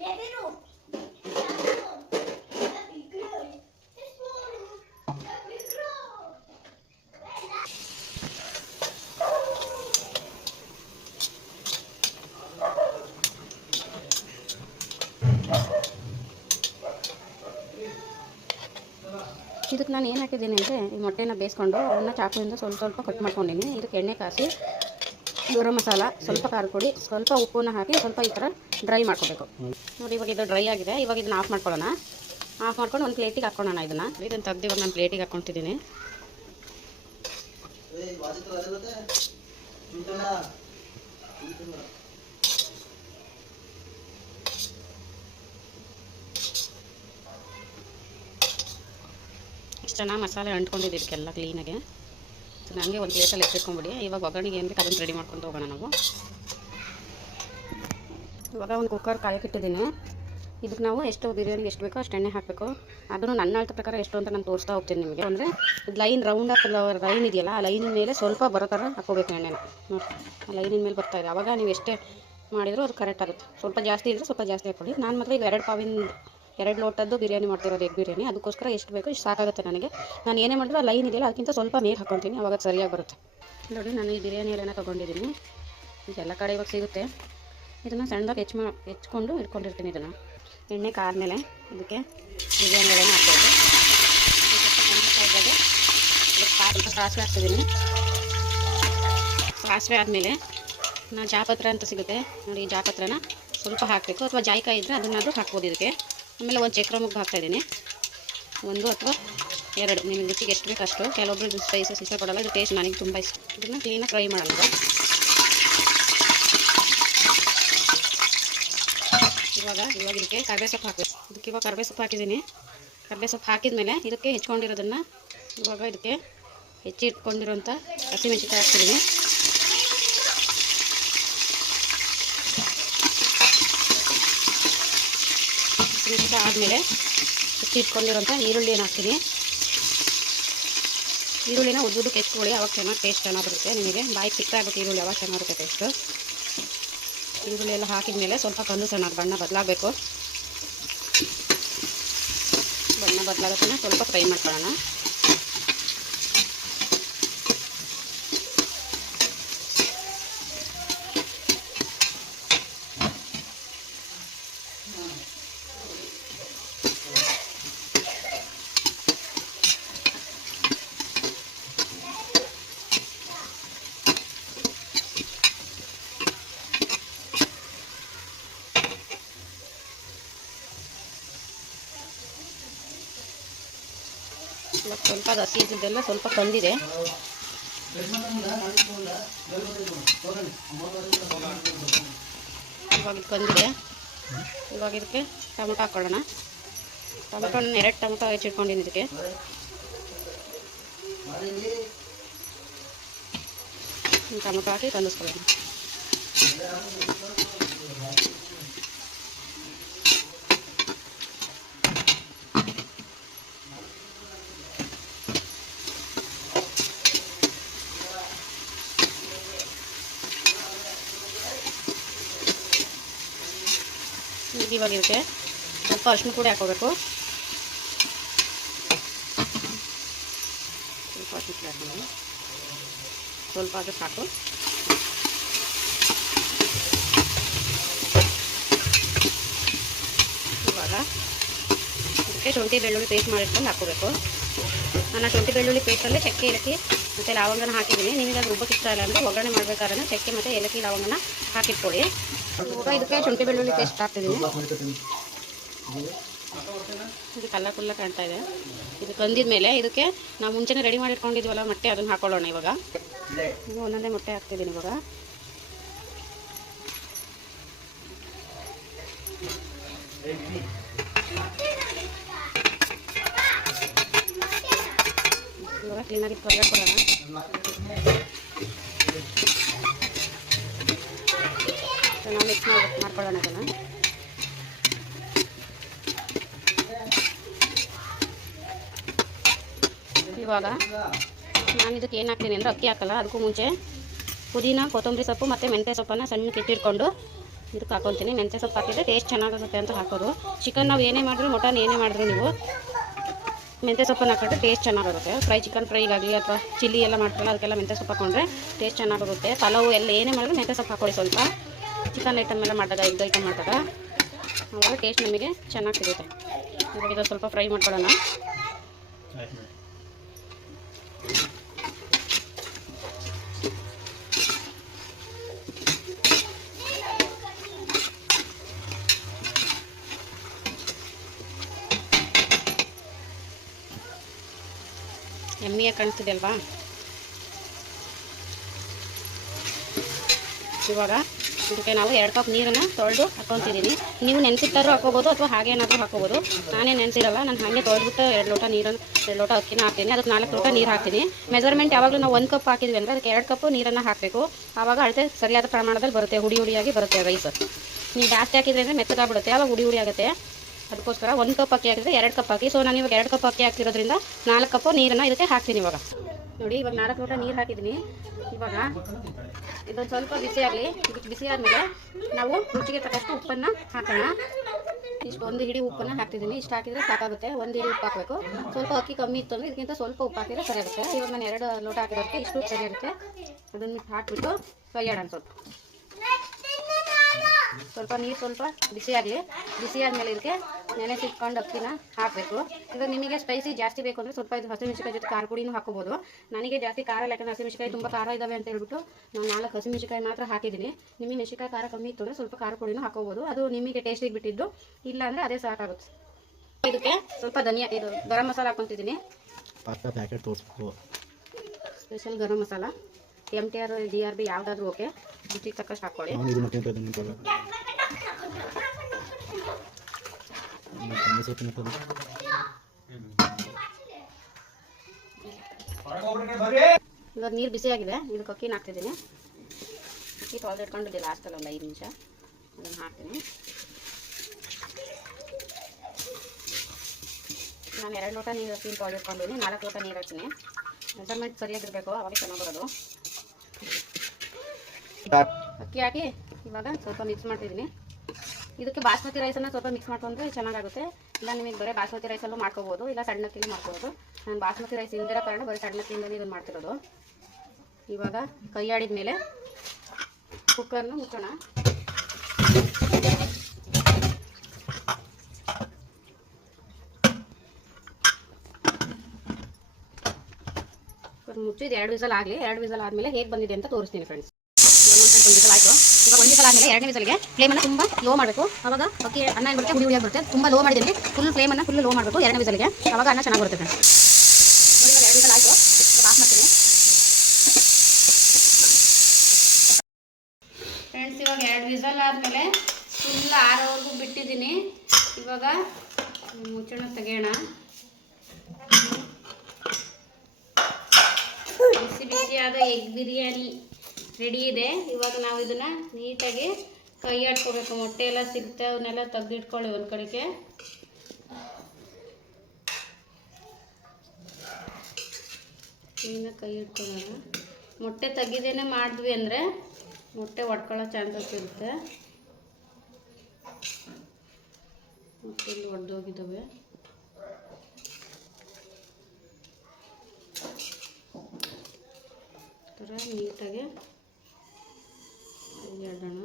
ಇದಕ್ಕೆ ನಾನು ಏನು ಹಾಕಿದ್ದೀನಿ ಅಂದರೆ ಈ ಮೊಟ್ಟೆನ ಬೇಯಿಸ್ಕೊಂಡು ಅದನ್ನು ಚಾಕುವಿಂದ ಸ್ವಲ್ಪ ಸ್ವಲ್ಪ ಕಟ್ ಮಾಡ್ಕೊಂಡಿದ್ದೀನಿ. ಇದಕ್ಕೆ ಎಣ್ಣೆ ಕಾಸಿ, ಗರಂ ಮಸಾಲ, ಸ್ವಲ್ಪ ಖಾರ ಪುಡಿ, ಸ್ವಲ್ಪ ಉಪ್ಪನ್ನ ಹಾಕಿ ಸ್ವಲ್ಪ ಈ ಥರ ಡ್ರೈ ಮಾಡ್ಕೋಬೇಕು. ನೋಡಿ ಇವಾಗ ಇದು ಡ್ರೈ ಆಗಿದೆ. ಇವಾಗ ಇದನ್ನು ಆಫ್ ಮಾಡ್ಕೊಳ್ಳೋಣ. ಆಫ್ ಮಾಡ್ಕೊಂಡು ಒಂದು ಪ್ಲೇಟಿಗೆ ಹಾಕ್ಕೊಳ್ಳೋಣ. ಇದನ್ನು ತೆಗ್ದು ಇವಾಗ ನಾನು ಪ್ಲೇಟಿಗೆ ಹಾಕ್ಕೊತಿದ್ದೀನಿ. ಇಷ್ಟು ಚೆನ್ನಾಗಿ ಮಸಾಲೆ ಅಂಟ್ಕೊಂಡಿದ್ದು ಇದಕ್ಕೆಲ್ಲ ಕ್ಲೀನಾಗೆ. ನನಗೆ ಒಂದು ಪ್ಲೇಟಲ್ಲಿ ಎತ್ತಿಟ್ಕೊಂಬಿಡಿ. ಇವಾಗ ಒಗ್ಗರಣೆಗೆ ಏನು ಬೇಕು ಅದನ್ನು ರೆಡಿ ಮಾಡ್ಕೊಂಡು ಹೋಗೋಣ ನಾವು. ಇವಾಗ ಒಂದು ಕುಕ್ಕರ್ ಕಾಯಕ್ಕಿಟ್ಟಿದ್ದೀನಿ. ಇದಕ್ಕೆ ನಾವು ಎಷ್ಟು ಬಿರಿಯಾನಿಗೆ ಎಷ್ಟು ಬೇಕೋ ಅಷ್ಟು ಎಣ್ಣೆ ಹಾಕಬೇಕು. ಅದನ್ನು ನನ್ನ ಅಳತೆ ಪ್ರಕಾರ ಎಷ್ಟು ಅಂತ ನಾನು ತೋರಿಸ್ತಾ ಹೋಗ್ತೀನಿ ನಿಮಗೆ. ಅಂದರೆ ಲೈನ್ ರೌಂಡ್ ಆಗಿ ಲೈನ್ ಇದೆಯಲ್ಲ, ಆ ಲೈನಿನ ಮೇಲೆ ಸ್ವಲ್ಪ ಬರೋ ಥರ ಹಾಕೋಬೇಕು ಎಣ್ಣೆನ. ನೋಡಿ, ಆ ಲೈನಿನ ಮೇಲೆ ಬರ್ತಾಯಿದೆ. ಆವಾಗ ನೀವು ಎಷ್ಟೇ ಮಾಡಿದರೂ ಅದು ಕರೆಕ್ಟ್ ಆಗುತ್ತೆ. ಸ್ವಲ್ಪ ಜಾಸ್ತಿ ಇದ್ದರೆ ಸ್ವಲ್ಪ ಜಾಸ್ತಿ ಹಾಕ್ಕೊಳ್ಳಿ. ನಾನು ಮಾತ್ರ ಈಗ 2 ಲೋಟದ್ದು ಬಿರಿಯಾನಿ ಮಾಡ್ತಿರೋದು, ಎಗ್ ಬಿರಿಯಾನಿ. ಅದಕ್ಕೋಸ್ಕರ ಎಷ್ಟು ಬೇಕೋ ಇಷ್ಟು ಸಾಕಾಗುತ್ತೆ ನನಗೆ. ನಾನು ಏನೇ ಮಾಡಿದ್ರು ಆ ಲೈನ್ ಇದೆಯಲ್ಲ ಅದಕ್ಕಿಂತ ಸ್ವಲ್ಪ ಮೇಲೆ ಹಾಕ್ಕೊತೀನಿ, ಆವಾಗ ಸರಿಯಾಗಿ ಬರುತ್ತೆ. ನೋಡಿ, ನಾನು ಈ ಬಿರಿಯಾನಿ ಎಲ್ಲನ ತೊಗೊಂಡಿದ್ದೀನಿ. ಇದೆಲ್ಲ ಕಡೆ ಇವಾಗ ಸಿಗುತ್ತೆ. ಇದನ್ನು ಸಣ್ಣದಾಗಿ ಹೆಚ್ಕೊಂಡು ಇಟ್ಕೊಂಡಿರ್ತೀನಿ. ಇದನ್ನು ಎಣ್ಣೆ ಕಾದ್ಮೇಲೆ ಇದಕ್ಕೆ ಬಿರಿಯಾನಿ ಎಲೆನ ಹಾಕ್ಬೋದು. ಸ್ವಲ್ಪ ಸಾಸಿವೆ ಹಾಕ್ತಿದ್ದೀನಿ. ಸಾಸಿವೆ ಆದಮೇಲೆ ನಾನು ಜಾಪತ್ರ ಅಂತ ಸಿಗುತ್ತೆ ನೋಡಿ, ಈ ಜಾಪತ್ರನ ಸ್ವಲ್ಪ ಹಾಕಬೇಕು, ಅಥವಾ ಜಾಯಿಕಾಯಿ ಇದ್ದರೆ ಅದನ್ನಾದರೂ ಹಾಕ್ಬೋದು ಇದಕ್ಕೆ. ಆಮೇಲೆ ಒಂದು ಚಕ್ರ ಮುಗ್ಗು ಹಾಕ್ತಾಯಿದ್ದೀನಿ, 1 ಅಥವಾ 2 ನಿಮಗೆ ರುಚಿಗೆ ಎಷ್ಟು ಬೇಕು ಅಷ್ಟು. ಕೆಲವೊಬ್ಬರು ಸ್ಪೈಸಸ್ ಇಷ್ಟಪಡೋಲ್ಲ, ಇದು ಟೇಸ್ಟ್ ನನಗೆ ತುಂಬ ಇಷ್ಟ. ಇದನ್ನು ಕ್ಲೀನಾಗಿ ಫ್ರೈ ಮಾಡೋಣ. ಇವಾಗ ಇದಕ್ಕೆ ಕರಿಬೇವು ಸೊಪ್ಪು ಹಾಕಬೇಕು. ಇದಕ್ಕೆ ಇವಾಗ ಕರಿಬೇವು ಸೊಪ್ಪು ಹಾಕಿದ್ದೀನಿ. ಕರಿಬೇವು ಸೊಪ್ಪು ಹಾಕಿದ್ಮೇಲೆ ಇದಕ್ಕೆ ಹೆಚ್ಕೊಂಡಿರೋದನ್ನು ಇವಾಗ ಇದಕ್ಕೆ ಹೆಚ್ಚಿಟ್ಕೊಂಡಿರೋಂಥ ಹಸಿಮೆಣಸಿನಕಾಯಿ ಹಾಕ್ತಿದ್ದೀನಿ. ಹಸಿಮೆಣಸಿನಕಾಯಿ ಆದಮೇಲೆ ಹೆಚ್ಚಿಟ್ಕೊಂಡಿರೋಂಥ ಈರುಳ್ಳಿನ ಹಾಕ್ತೀನಿ. ಈರುಳ್ಳಿನ ಉದ್ದುದಕ್ಕೆ ಹೆಚ್ಕೊಳ್ಳಿ, ಅವಾಗ ಟೇಸ್ಟ್ ಚೆನ್ನಾಗಿ ಬರುತ್ತೆ. ನಿಮಗೆ ಬಾಯಿಗೆ ಸಿಕ್ಕಾಗುತ್ತೆ ಈರುಳ್ಳಿ, ಅವಾಗ ಚೆನ್ನಾಗಿರುತ್ತೆ ಟೇಸ್ಟು. ಈರುಳ್ಳಿ ಎಲ್ಲ ಹಾಕಿದ ಮೇಲೆ ಸ್ವಲ್ಪ ಕಂದು ಚೆನ್ನಾಗಿ ಬಣ್ಣ ಬದಲಾಗಬೇಕು. ಬಣ್ಣ ಬದಲಾಗತ್ತನ್ನ ಸ್ವಲ್ಪ ಫ್ರೈ ಮಾಡ್ಕೊಳ್ಳೋಣ. ಸ್ವಲ್ಪ ಹಸಿ ಇದ್ದೆಲ್ಲ ಸ್ವಲ್ಪ ಕಂದಿದೆ. ಇವಾಗ ಇದು ಕಂದಿದೆ. ಇವಾಗ ಇದಕ್ಕೆ ಟೊಮೊಟೊ ಹಾಕ್ಕೊಳ್ಳೋಣ. ಟೊಮೊಟೊ 2 ಟೊಮೊಟೊ ಹೆಚ್ಚಿಟ್ಕೊಂಡಿದ್ದೀನಿ. ಇದಕ್ಕೆ ಟೊಮೊಟೊ ಹಾಕಿ ಕಂದಿಸ್ಕೊಳ್ಳೋಣ. ಇವಾಗ ಇದಕ್ಕೆ ಸ್ವಲ್ಪ ಅರಿಶಿನ ಪುಡಿ ಹಾಕೋಬೇಕು. ಸ್ವಲ್ಪ ಅರಿಶಿನ ಪುಡಿ ಹಾಕೋಣ, ಸ್ವಲ್ಪ ಅದು ಸಾಕು. ಇವಾಗ ಇದಕ್ಕೆ ಶುಂಠಿ ಬೆಳ್ಳುಳ್ಳಿ ಪೇಸ್ಟ್ ಮಾಡಿಟ್ಕೊಂಡು ಹಾಕೋಬೇಕು. ನಾನು ಶುಂಠಿ ಬೆಳ್ಳುಳ್ಳಿ ಪೇಸ್ಟಲ್ಲೇ ಚಕ್ಕೆ, ಏಲಕ್ಕಿ ಮತ್ತು ಲವಂಗನ ಹಾಕಿದ್ದೀನಿ. ನಿಮಗೆ ಅದು ರುಬ್ಬಕ್ಕೆ ಇಷ್ಟ ಇಲ್ಲ ಅಂದರೆ ಒಗ್ಗರಣೆ ಮಾಡಬೇಕಾದ್ರೆ ಚಕ್ಕೆ ಮತ್ತು ಏಲಕ್ಕಿ ಲವಂಗನ ಹಾಕಿಟ್ಕೊಳ್ಳಿ. ಇವಾಗ ಇದಕ್ಕೆ ಶುಂಠಿ ಬೆಳ್ಳುಳ್ಳಿ ಪೇಸ್ಟ್ ಹಾಕ್ತಿದ್ದೀನಿ. ಇದು ಕಲ್ಲರ್ ಕಾಣ್ತಾ ಇದೆ. ಇದು ಕಂದಿದ ಮೇಲೆ ಇದಕ್ಕೆ ನಾವು ಮುಂಚೆನೇ ರೆಡಿ ಮಾಡಿಟ್ಕೊಂಡಿದ್ವಲ್ಲ ಮೊಟ್ಟೆ, ಅದನ್ನು ಹಾಕೊಳ್ಳೋಣ. ಇವಾಗ ಒಂದೊಂದೇ ಮೊಟ್ಟೆ ಹಾಕ್ತಿದ್ದೀನಿ. ಇವಾಗ ಕ್ಲೀನಾಗಿ ಕಲರ್ ಕೊಡೋಣ. ಚೆನ್ನಾಗಿ ಮಿಕ್ಸ್ ಮಾಡ್ಕೊಳ್ಳೋಣ ಅದನ್ನು. ಇವಾಗ ನಾನು ಇದಕ್ಕೆ ಏನು ಹಾಕ್ತೀನಿ ಅಂದರೆ ಅಕ್ಕಿ ಹಾಕಲ್ಲ. ಅದಕ್ಕೂ ಮುಂಚೆ ಪುದೀನ, ಕೊತ್ತಂಬರಿ ಸೊಪ್ಪು ಮತ್ತು ಮೆಂತ್ಯ ಸೊಪ್ಪನ್ನು ಸಣ್ಣಕ್ಕೆ ಇಟ್ಟಿಟ್ಕೊಂಡು ಇದಕ್ಕೆ ಹಾಕೊತೀನಿ. ಮೆಂತ್ಯ ಸೊಪ್ಪು ಹಾಕಿದರೆ ಟೇಸ್ಟ್ ಚೆನ್ನಾಗುತ್ತೆ ಅಂತ ಹಾಕೋದು. ಚಿಕನ್ ನಾವು ಏನೇ ಮಾಡಿದ್ರು, ಮಟನ್ ಏನೇ ಮಾಡಿದ್ರು ನೀವು ಮೆಂತ್ಯ ಸೊಪ್ಪನ್ನು ಹಾಕಿದ್ರೆ ಟೇಸ್ಟ್ ಚೆನ್ನಾಗಿರುತ್ತೆ. ಚಿಕನ್ ಫ್ರೈಗಾಗಲಿ ಅಥವಾ ಚಿಲ್ಲಿ ಎಲ್ಲ ಮಾಡ್ತಾರಲ್ಲ ಅದಕ್ಕೆಲ್ಲ ಮೆಂತ್ಯ ಸೊಪ್ಪು ಹಾಕೊಂಡ್ರೆ ಟೇಸ್ಟ್ ಚೆನ್ನಾಗಿರುತ್ತೆ. ಪಲಾವು ಎಲ್ಲ ಏನೇ ಮಾಡಿದ್ರು ಮೆಂತ್ಯ ಸೊಪ್ಪು ಹಾಕೊಳ್ಳಿ. ಸ್ವಲ್ಪ ಚಿಕನ್ ಐಟಮ್ ಎಲ್ಲ ಮಾಡಿದಾಗ, ಎಗ್ ಐಟಮ್ ಮಾಡಿದಾಗ ಅವಾಗ ಟೇಸ್ಟ್ ನಮಗೆ ಚೆನ್ನಾಗಿ ಸಿಗುತ್ತೆ. ಇವಾಗ ಇದು ಸ್ವಲ್ಪ ಫ್ರೈ ಮಾಡ್ಕೊಳ್ಳೋಣ. ಎಮ್ಮಿಯಾಗಿ ಕಾಣಿಸ್ತಿದೆ ಅಲ್ವಾ? ಇವಾಗ ಇದಕ್ಕೆ ನಾವು 2 ಕಪ್ ನೀರನ್ನು ತೊಳೆದು ಹಾಕೊತಿದ್ದೀನಿ. ನೀವು ನೆನೆಸಿಟ್ಟಾದ್ರೂ ಹಾಕೋಬೋದು ಅಥವಾ ಹಾಗೆ ಏನಾದರೂ ಹಾಕೋಬೋದು. ನಾನೇ ನೆನೆಸಿರಲ್ಲ, ನಾನು ಹಾಗೆ ತೊಳೆದ್ಬಿಟ್ಟು 2 ಲೋಟ ನೀರನ್ನು 2 ಲೋಟ ಅಕ್ಕಿನ ಹಾಕ್ತೀನಿ. ಅದಕ್ಕೆ 4 ಲೋಟ ನೀರು ಹಾಕ್ತೀನಿ. ಮೆಜರ್ಮೆಂಟ್ ಯಾವಾಗಲೂ ನಾವು 1 ಕಪ್ ಹಾಕಿದ್ವಿ ಅಂದರೆ ಅದಕ್ಕೆ 2 ಕಪ್ ನೀರನ್ನು ಹಾಕಬೇಕು. ಆವಾಗ ಅಳತೆ ಸರಿಯಾದ ಪ್ರಮಾಣದಲ್ಲಿ ಬರುತ್ತೆ, ಹುಡಿಯಾಗಿ ಬರುತ್ತೆ ರೈಸ್. ನೀವು ಜಾಸ್ತಿ ಹಾಕಿದ್ರೆ ಅಂದರೆ ಮೆತ್ತಗಾಗ್ಬಿಡುತ್ತೆ, ಆವಾಗ ಹುಡಿ ಆಗುತ್ತೆ. ಅದಕ್ಕೋಸ್ಕರ 1 ಕಪ್ ಅಕ್ಕಿ ಹಾಕಿದ್ರೆ 2 ಕಪ್ ಹಾಕಿ. ಸೊ ನಾನು ಇವಾಗ 2 ಕಪ್ ಅಕ್ಕಿ ಹಾಕಿರೋದ್ರಿಂದ 4 ಕಪ್ ನೀರನ್ನು ಇದಕ್ಕೆ ಹಾಕ್ತೀನಿ. ಇವಾಗ ನೋಡಿ, ಇವಾಗ 4 ಲೋಟ ನೀರು ಹಾಕಿದ್ದೀನಿ. ಇವಾಗ ಇದೊಂದು ಸ್ವಲ್ಪ ಬಿಸಿ ಆಗಲಿ. ಇದಕ್ಕೆ ಬಿಸಿ ಆದಮೇಲೆ ನಾವು ರುಚಿಗೆ ತಕ್ಕಷ್ಟು ಉಪ್ಪನ್ನು ಹಾಕೋಣ. ಇಷ್ಟು 1 ಹಿಡಿ ಉಪ್ಪನ್ನು ಹಾಕ್ತಿದ್ದೀನಿ. ಇಷ್ಟು ಹಾಕಿದರೆ ಸಾಕಾಗುತ್ತೆ. 1 ಹಿಡಿ ಉಪ್ಪು ಹಾಕಬೇಕು. ಸ್ವಲ್ಪ ಅಕ್ಕಿ ಕಮ್ಮಿ ಇತ್ತು ಅಂದರೆ ಇದಕ್ಕಿಂತ ಸ್ವಲ್ಪ ಉಪ್ಪು ಹಾಕಿದರೆ ಸರಿಯಾಗುತ್ತೆ. ಇವಾಗ ನಾನು 2 ಲೋಟ ಹಾಕಿರೋದಕ್ಕೆ ಇಷ್ಟು ಸರಿಯಾಗುತ್ತೆ. ಅದನ್ನು ಹಾಕಿಬಿಟ್ಟು ಫ್ರೈ ಮಾಡೋಣ. ಸ್ವಲ್ಪ ನೀರು ಸ್ವಲ್ಪ ಬಿಸಿ ಆಗಲಿ. ಬಿಸಿ ಆದಮೇಲೆ ಇದಕ್ಕೆ ನೆನೆಸಿಟ್ಕೊಂಡು ಅಕ್ಕಿನ ಹಾಕಬೇಕು. ಇವಾಗ ನಿಮಗೆ ಸ್ಪೈಸಿ ಜಾಸ್ತಿ ಬೇಕು ಅಂದರೆ ಸ್ವಲ್ಪ ಇದು ಹಸಿಮೆಣಸಿಕಾಯಿ ಜೊತೆ ಖಾರ ಪುಡಿನೂ ಹಾಕೋಬೋದು. ನನಗೆ ಜಾಸ್ತಿ ಖಾರ ಇಲ್ಲ, ಯಾಕಂದರೆ ಹಸಿಮೆಣಸಿಕಾಯಿ ತುಂಬ ಖಾರ ಇದ್ದಾವೆ ಅಂತ ಹೇಳ್ಬಿಟ್ಟು ನಾನು 4 ಹಸಿಮೆಣಸಿಕಾಯಿ ಮಾತ್ರ ಹಾಕಿದ್ದೀನಿ. ನಿಮಗೆ ಮೆಣಸಿಕಾಯಿ ಖಾರ ಕಮ್ಮಿ ಇತ್ತು ಅಂದರೆ ಸ್ವಲ್ಪ ಖಾರ ಪುಡಿನೂ ಹಾಕೋಬೋದು. ಅದು ನಿಮಗೆ ಟೇಸ್ಟಿಗೆ ಬಿಟ್ಟಿದ್ದು, ಇಲ್ಲ ಅಂದರೆ ಅದೇ ಸಾಕಾಗುತ್ತೆ. ಇದಕ್ಕೆ ಸ್ವಲ್ಪ ಧನಿಯಾ, ಇದು ಗರಂ ಮಸಾಲ ಹಾಕ್ಕೊತಿದ್ದೀನಿ. ಪ್ಯಾಕೆಟ್ ತೋರಿಸ್ಬೇಕು. Special garam masala MTR DRB ಯಾವುದಾದ್ರೂ ಓಕೆ. ರುಚಿಗೆ ತಕ್ಕಷ್ಟು ಹಾಕ್ಕೊಳ್ಳಿ. ಇವಾಗ ನೀರು ಬಿಸಿ ಆಗಿದೆ. ಇದಕ್ಕೆ ಅಕ್ಕಿನ ಹಾಕ್ತಿದ್ದೀನಿ. ಅಕ್ಕಿ ತೊಳೆದಿಟ್ಕೊಂಡಿದ್ದೆ ಲಾಸ್ಟಲ್ಲಿ ಒಂದು 5 ನಿಮಿಷ. ಅದನ್ನು ಹಾಕ್ತೀನಿ. ನಾನು 2 ಲೋಟ ನೀರು ಅಕ್ಕಿ ತೊಳೆದಿಟ್ಕೊಂಡಿದ್ದೀನಿ. 4 ಲೋಟ ನೀರು ಹಾಕ್ತೀನಿ. ಮೆಜರ್ಮೆಂಟ್ ಸರಿಯಾಗಿರಬೇಕು, ಅವಾಗ ಚೆನ್ನಾಗಿ ಬರೋದು. ಅಕ್ಕಿ ಹಾಕಿ ಇವಾಗ ಸ್ವಲ್ಪ ಮಿಕ್ಸ್ ಮಾಡ್ತಿದ್ದೀನಿ. ಇದಕ್ಕೆ ಬಾಸ್ಮತಿ ರೈಸನ್ನು ಸ್ವಲ್ಪ ಮಿಕ್ಸ್ ಮಾಡ್ಕೊಂಡ್ರೆ ಚೆನ್ನಾಗಾಗುತ್ತೆ. ಇಲ್ಲ ನಿಮಗೆ ಬರೀ ಬಾಸ್ಮತಿ ರೈಸಲ್ಲೂ ಮಾಡ್ಕೋಬೋದು, ಇಲ್ಲ ಸಣ್ಣ ಅಕ್ಕಿಲೂ ಮಾಡ್ಕೋಬೋದು. ನಾನು ಬಾಸ್ಮತಿ ರೈಸ್ ಇಲ್ದಿರೋ ಕಾರಣ ಬರೀ ಸಣ್ಣ ಅಕ್ಕಿಯಿಂದಲೇ ಇದನ್ನು ಮಾಡ್ತಿರೋದು. ಇವಾಗ ಕೈ ಆಡಿದ ಮೇಲೆ ಕುಕ್ಕರ್ನ ಮುಚ್ಚೋಣ. ಮುಚ್ಚಿದ್ದು 2 ವಿಸಲ್ ಆಗಲಿ. 2 ವಿಸಲ್ ಆದಮೇಲೆ ಹೇಗೆ ಬಂದಿದೆ ಅಂತ ತೋರಿಸ್ತೀನಿ ಫ್ರೆಂಡ್ಸ್. 1 ವಿಸಲ್ ಆಯಿತು. ಇವಾಗ 1 ವಿಸಲ್ ಆದಮೇಲೆ 2ನೇ ವಿಸಲ್ಗೆ ಫ್ಲೇಮನ್ನು ತುಂಬ ಲೋ ಮಾಡಬೇಕು. ಆವಾಗ ಅಕ್ಕಿ ಅನ್ನ ಏನು ಬರುತ್ತೆ, ಹುಡಿ ಬರುತ್ತೆ. ತುಂಬ ಲೋ ಮಾಡಿದ್ದೀನಿ. ಫ್ಲೇಮನ್ನು ಫುಲ್ ಲೋ ಮಾಡಬೇಕು 2ನೇ ವಿಸಲ್ಗೆ. ಆವಾಗ ಅನ್ನ ಚೆನ್ನಾಗಿ ಬರುತ್ತೆ ಫ್ರೆಂಡ್ಸ್. ನೋಡಿ, ಇವಾಗ 2 ವಿಸಲ್ ಆಯಿತು. ಆಫ್ ಮಾಡ್ತೀನಿ ಫ್ರೆಂಡ್ಸ್. ಇವಾಗ 2 ವಿಸಲ್ ಆದಮೇಲೆ ಫುಲ್ ಆರೋವರೆಗೂ ಬಿಟ್ಟಿದ್ದೀನಿ. ಇವಾಗ ಮುಚ್ಚಳ ತೆಗೆಯೋಣ. ಬಿಸಿ ಬಿಸಿಯಾದ ಎಗ್ ಬಿರಿಯಾನಿ ರೆಡಿ ಇದೆ. ಇವಾಗ ನಾವು ಇದನ್ನು ನೀಟಾಗಿ ಕೈ ಆಡ್ಕೋಬೇಕು. ಮೊಟ್ಟೆ ಎಲ್ಲ ಸಿಗುತ್ತೆ, ಅವನ್ನೆಲ್ಲ ತೆಗೆದಿಟ್ಕೊಳ್ಳಿ ಒಂದು ಕಡೆಗೆ. ಕ್ಲೀನಾಗಿ ಕೈ ಇಟ್ಕೊಳ್ಳೋಣ. ಮೊಟ್ಟೆ ತೆಗಿದೇನೆ ಮಾಡಿದ್ವಿ ಅಂದರೆ ಮೊಟ್ಟೆ ಒಡ್ಕೊಳ್ಳೋ ಚಾನ್ಸಸ್ ಇರುತ್ತೆ. ಮೊಟ್ಟೆ ಒಡೆದೋಗಿದ್ದಾವೆ. ಥರ ನೀಟಾಗಿ ಇಡೋಣ.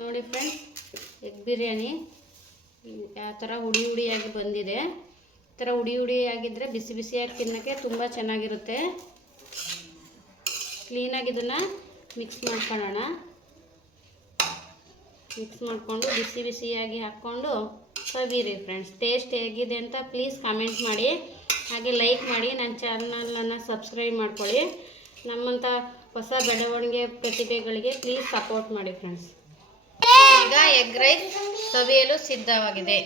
ನೋಡಿ ಫ್ರೆಂಡ್ಸ್, ಎಗ್ ಬಿರಿಯಾನಿ ಯಾವ ಥರ ಹುಡಿಯಾಗಿ ಬಂದಿದೆ. ಈ ಥರ ಹುಡಿಯಾಗಿದ್ದರೆ ಬಿಸಿ ಬಿಸಿಯಾಗಿ ತಿನ್ನೋಕ್ಕೆ ತುಂಬ ಚೆನ್ನಾಗಿರುತ್ತೆ. ಕ್ಲೀನಾಗಿ ಇದನ್ನು ಮಿಕ್ಸ್ ಮಾಡ್ಕೊಳ್ಳೋಣ. ಮಿಕ್ಸ್ ಮಾಡಿಕೊಂಡು ಬಿಸಿ ಬಿಸಿಯಾಗಿ ಹಾಕ್ಕೊಂಡು ಸವಿರಿ ಫ್ರೆಂಡ್ಸ್. ಟೇಸ್ಟ್ ಹೇಗಿದೆ ಅಂತ ಪ್ಲೀಸ್ ಕಮೆಂಟ್ ಮಾಡಿ, ಹಾಗೆ ಲೈಕ್ ಮಾಡಿ. ನನ್ನ ಚಾನಲನ್ನು ಸಬ್ಸ್ಕ್ರೈಬ್ ಮಾಡ್ಕೊಳ್ಳಿ. ನಮ್ಮಂಥ ಹೊಸ ಬೆಳವಣಿಗೆ ಪ್ರತಿಭೆಗಳಿಗೆ ಪ್ಲೀಸ್ ಸಪೋರ್ಟ್ ಮಾಡಿ ಫ್ರೆಂಡ್ಸ್. ಈಗ ಎಗ್ ರೈಸ್ ಸವಿಯಲು ಸಿದ್ಧವಾಗಿದೆ.